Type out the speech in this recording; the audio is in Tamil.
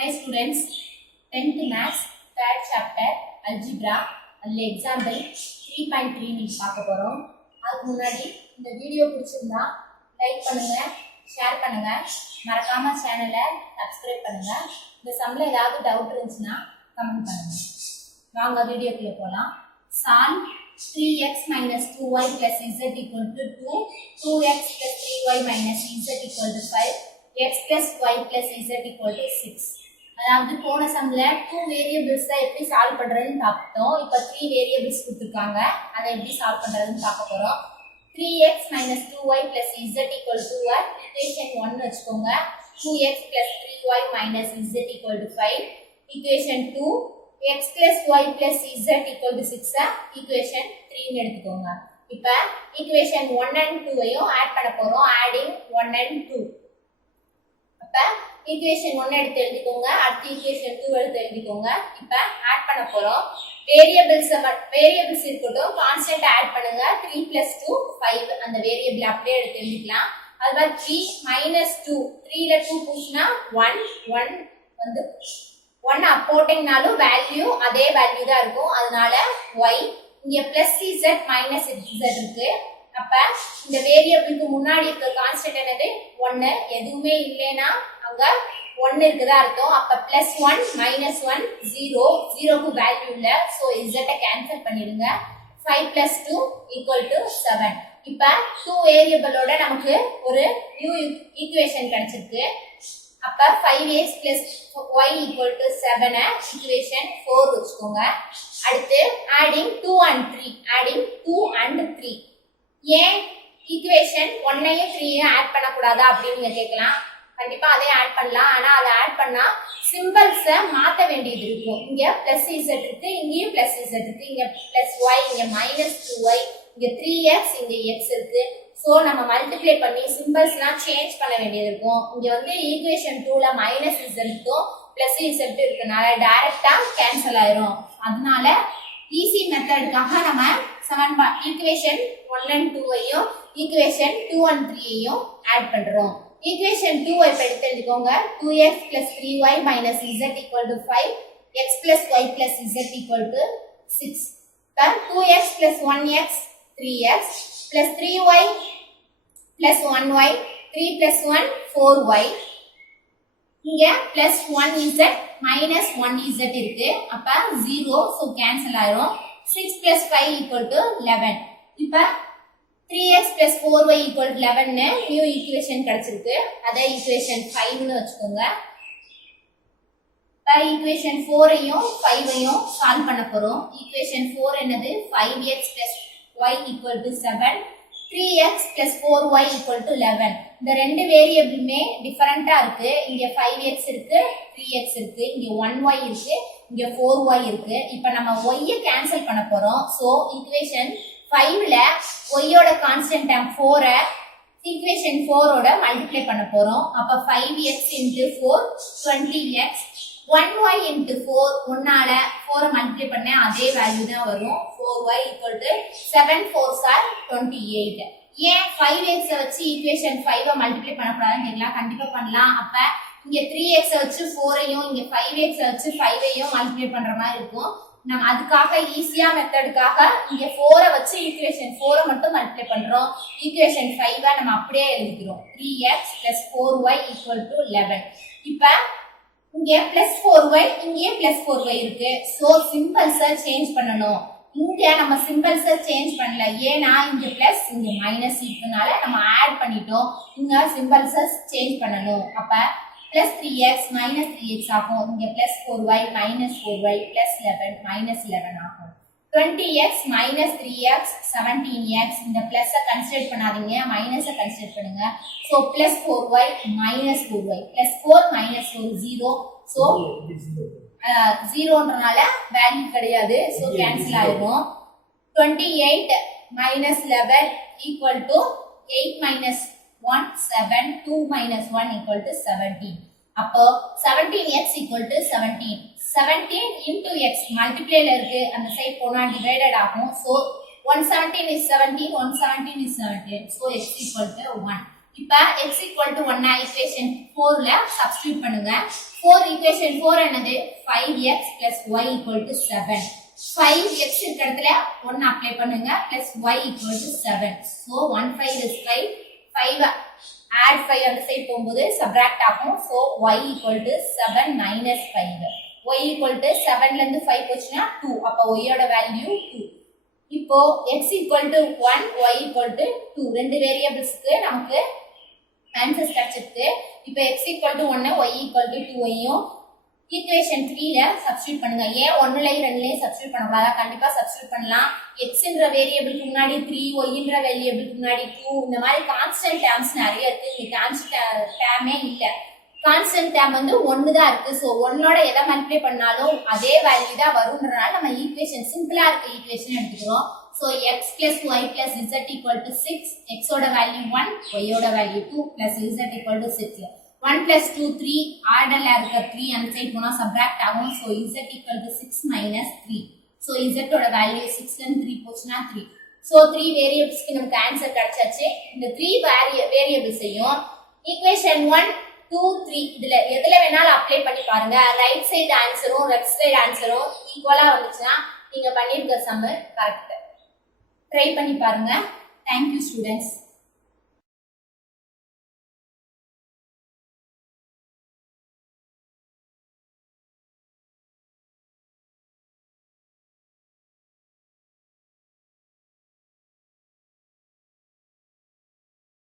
Hi students, 10th Maths, 3rd chapter, Algebra, அதில் example 3.3 நீங்க பார்க்க போறோம். அதுக்கு முன்னாடி இந்த வீடியோ பிடிச்சிருந்தா லைக் பண்ணுங்க, ஷேர் பண்ணுங்க, மறக்காம சேனலை சப்ஸ்கிரைப் பண்ணுங்க. இந்த சம்ல ஏதாவது டவுட் இருந்துச்சுன்னா கமெண்ட் பண்ணுங்க. வாங்க வீடியோக்குள்ள போலாம். Solve 3x minus 2y plus z equal to 2, 2x plus 3y minus z equal to 5, x plus y plus z equal to 6. அதாவது போன சம்ல 2 வேரியபிள்ஸ் எப்படி சால்வ் பண்றதுன்னு பார்த்தோம். இப்போ 3 வேரியபிள்ஸ் கொடுத்திருக்காங்க. அதை எப்படி சால்வ் பண்றதுன்னு பார்க்க போறோம். 3x minus 2y plus z equal to equation 1 வச்சுக்கோங்க. 2x plus 3y minus z equal to 5. equation 2 x plus y plus z equal to 6 equation 3 ன்னு எடுத்துக்கோங்க. இப்போ equation 1 and 2 ஐயும் ஆட் பண்ண போறோம். adding 1 and 2. அப்ப equation 1 எடுத்து எழுதிக்கோங்க, அடுத்து equation 2 எடுத்து எழுதிக்கோங்க. இப்போ ஆட் பண்ண போறோம். வேரியபிள்ஸ் இருக்கட்டும், கான்ஸ்டன்ட் ஆட் பண்ணுங்க. 3 plus 2 5 அந்த வேரியபிள் அப்படியே எடுத்து எழுதிக்கலாம். அதுதான் 3 minus 2 3 ல 2 புஷ்னா 1 1 வந்து 1 போட்டீங்கனாலும் வேல்யூ அதே வேல்யூ தான் இருக்கும். அதனால y இங்க plus z minus z இருக்கு. அப்ப இந்த வேரியபிளுக்கு முன்னாடி இருக்க கான்ஸ்டன்ட் என்னது 1. எதுவுமே இல்லைனா அங்க 1 இருக்குதா அர்த்தம். அப்ப +1 -1 0 0க்கு வேல்யூ இல்ல. சோ z கேன்சல் பண்ணிடுங்க. 5 + 2 = 7. இப்ப 2 வேரியபிளோட நமக்கு ஒரு நியூ ஈக்குவேஷன் கிடைச்சிருக்கு. அப்ப 5x + y = 7 ஈக்குவேஷன் 4 வெச்சுக்கோங்க. அடுத்து adding 2 and 3 adding 2 and 3. ஏன் ஈக்குவேஷன் 1 ஐயும் 3 ஐயும் ஆட் பண்ண கூடாதா அப்படி நீங்க கேட்கலாம். கண்டிப்பா அதே ஆட் பண்ணலாம். ஆனா அதை ஆட் பண்ணா சிம்பல்ஸ மாத்த வேண்டியது இருக்கும். இங்க +z இருக்கு, இங்கேயும் +z இருக்கு, இங்க +y, இங்க -2y, இங்க 3x, இங்க x இருக்கு. சோ நம்ம மல்டிப்ளை பண்ணி சிம்பல்ஸ்லாம் சேஞ்ச் பண்ண வேண்டியது இருக்கும். இங்க வந்து ஈக்குவேஷன் 2ல -z இருக்கும், +z இருக்கனால டைரக்டா கேன்சல் ஆயிரும். அதனால ஈஸி மெத்தடுக்காக நம்ம ஈக்குவேஷன் 1 and 2 ஐயும் ஈக்குவேஷன் 2 and 3 ஐயும் ஆட் பண்றோம். ஈக்குவேஷன் 2 ஐ எடுத்து எழுதிக்கோங்க. 2x + 3y - z = 5, x + y + z = 6. then 2x + 1x 3x + 3y + 1y 3 + 1 4y. இங்க +1z - 1z இருக்கு. அப்ப 0 சோ கேன்சல் ஆயிரும். 6 + 5 = 11. இப்ப 3x + 4y = 11 ன்னு நியூ ஈக்குவேஷன் கிடைச்சிருக்கு. அத ஈக்குவேஷன் 5 ன்னு வெச்சுக்கோங்க. இப்ப ஈக்குவேஷன் 4 ஐயும் 5 ஐயும் சால்வ் பண்ண போறோம். ஈக்குவேஷன் 4 என்னது 5x + y = 7, 3x + 4y = 11. இந்த ரெண்டு வேரியபிளுமே டிஃபரண்டா இருக்கு. இங்க 5x இருக்கு, 3x இருக்கு, இங்க 1y இருக்கு, இங்க 4y இருக்கு. இப்போ நம்ம y ஐ கேன்சல் பண்ண போறோம். சோ ஈக்குவேஷன் 5ல y யோட கான்ஸ்டன்ட் டேர்ம் 4 ஈக்குவேஷன் 4 ஓட மல்டிப்ளை பண்ண போறோம். அப்ப 5x * 4 20x, 1y * 4 1ஆல 4 மல்டிப்ளை பண்ண அதே வேல்யூ தான் வரும். 4y = 7 4s are 28. ஏன் 5x வச்சு ஈக்குவேஷன் 5 மல்டிப்ளை பண்ண கூடாதுன்னு கேட்கலாம். கண்டிப்பா பண்ணலாம். அப்ப இங்க 3x வச்சு 4 ஐயும் இங்க 5x வச்சு 5 ஐயும் மல்டிப்ளை பண்ற மாதிரி இருக்கும். நம்ம அதுக்காக ஈஸியா மெத்தடுக்காக இங்க 4 வச்சு ஈக்குவேஷன் 4 மட்டும் மல்டிப்ளை பண்றோம். ஈக்குவேஷன் 5 நம்ம அப்படியே எழுதிக்கிறோம். 3x + 4y = 11. இப்ப இங்க +4y இங்கே +4y இருக்கு. சோ சிம்பல்ஸ சேஞ்ச் பண்ணனும். இங்க நம்ம சிம்பல்ஸ சேஞ்ச் பண்ணல. ஏனா இங்க பிளஸ் இங்க மைனஸ் இருக்கனால நம்ம ஆட் பண்ணிட்டோம். இங்க சிம்பல்ஸ சேஞ்ச் பண்ணனும். அப்ப +3x -3x ஆகும். இங்க +4y -4y +11 -11 ஆகும். 20x -3x 17x. இந்த பிளஸ் கன்சிடர் பண்ணாதீங்க, மைனஸ கன்சிடர் பண்ணுங்க. So +4y -4y +4 -4 0. சோ 0ன்றனால வேல்யூ கிடையாது. சோ கேன்சல் ஆயிடும். 28 - 11 = 8 - 1 7, 2 - 1 = 17. அப்போ 17x = 17. 17 into x மல்டிப்ளைல இருக்கு. அந்த சைடு போனா டிவைடட் ஆகும். So 117 is 17, 117 is 17. So x = 1. இப்ப x equal to 1 equation 4 ல சப்ஸ்டிட்யூட் பண்ணுங்க 4 equation 4 என்னது 5x plus y equal to 7 5x இருக்க இடத்துல 1 அப்ளை பண்ணுங்க plus y equal to 7 so 1 5 is 5 5 add 5 அந்த சைடு போகும்போது subtract ஆகும் so y equal to 7 minus 5 y equal to 7 ல இருந்து 5 போச்சுனா 2 அப்ப y ஓட வேல்யூ 2 இப்போ x equal to 1 y equal to 2 ரெண்டு வேரியபிள்ஸ்க்கு நமக்கு ஆன்சர்ஸ் கிடைச்சிருக்கு இப்போ x equal to 1 y equal to 2 ஐயும் ஈக்குவேஷன் 3 ல சப்ஸ்டிட்யூட் பண்ணுங்க ஏன் 1 ல 2 ல சப்ஸ்டிட்யூட் பண்ணக்கூடாதா கண்டிப்பா சப்ஸ்டிட்யூட் பண்ணலாம் x ன்ற வேரியபிளுக்கு முன்னாடி 3 y ன்ற வேரியபிளுக்கு முன்னாடி 2 இந்த மாதிரி கான்ஸ்டன்ட் டேர்ம்ஸ் நிறைய இருக்கு இங்க கான்ஸ்டன்ட் டேர்மே இல்ல கான்ஸ்டன்ட் டேர்ம் வந்து 1 தான் இருக்கு சோ 1 ஓட எதை மல்டிப்ளை பண்ணாலும் அதே வேல்யூ தான் வரும்ன்றனால நம்ம ஈக்குவேஷன் சிம்பிளா இருக்க ஈக்குவேஷன் எடுத்துக்கிறோம் so x plus y plus z equal to 6 x ஓட வேல்யூ 1 y ஓட value 2 plus z equal to 6 1 plus 2 3 ஆர்டர்ல இருக்க 3 அந்த சைடு போனா சப்ட்ராக்ட் ஆகும் so z equal to 6 minus 3 so z ஓட வேல்யூ 6 and 3 போச்சுனா 3 so 3 வேரியபிள்ஸ்க்கு நமக்கு ஆன்சர் கிடைச்சாச்சு இந்த 3 வேரியபிள்ஸையும் ஈக்குவேஷன் 1 2 3 இதுல எதுல வேணாலும் அப்ளை பண்ணி பாருங்க ரைட் சைடு ஆன்சரும் லெஃப்ட் சைடு ஆன்சரும் ஈக்குவலா வந்துச்சுனா நீங்க பண்ணிருக்க சம் கரெக்ட் ட்ரை பண்ணி பாருங்க. Thank you students.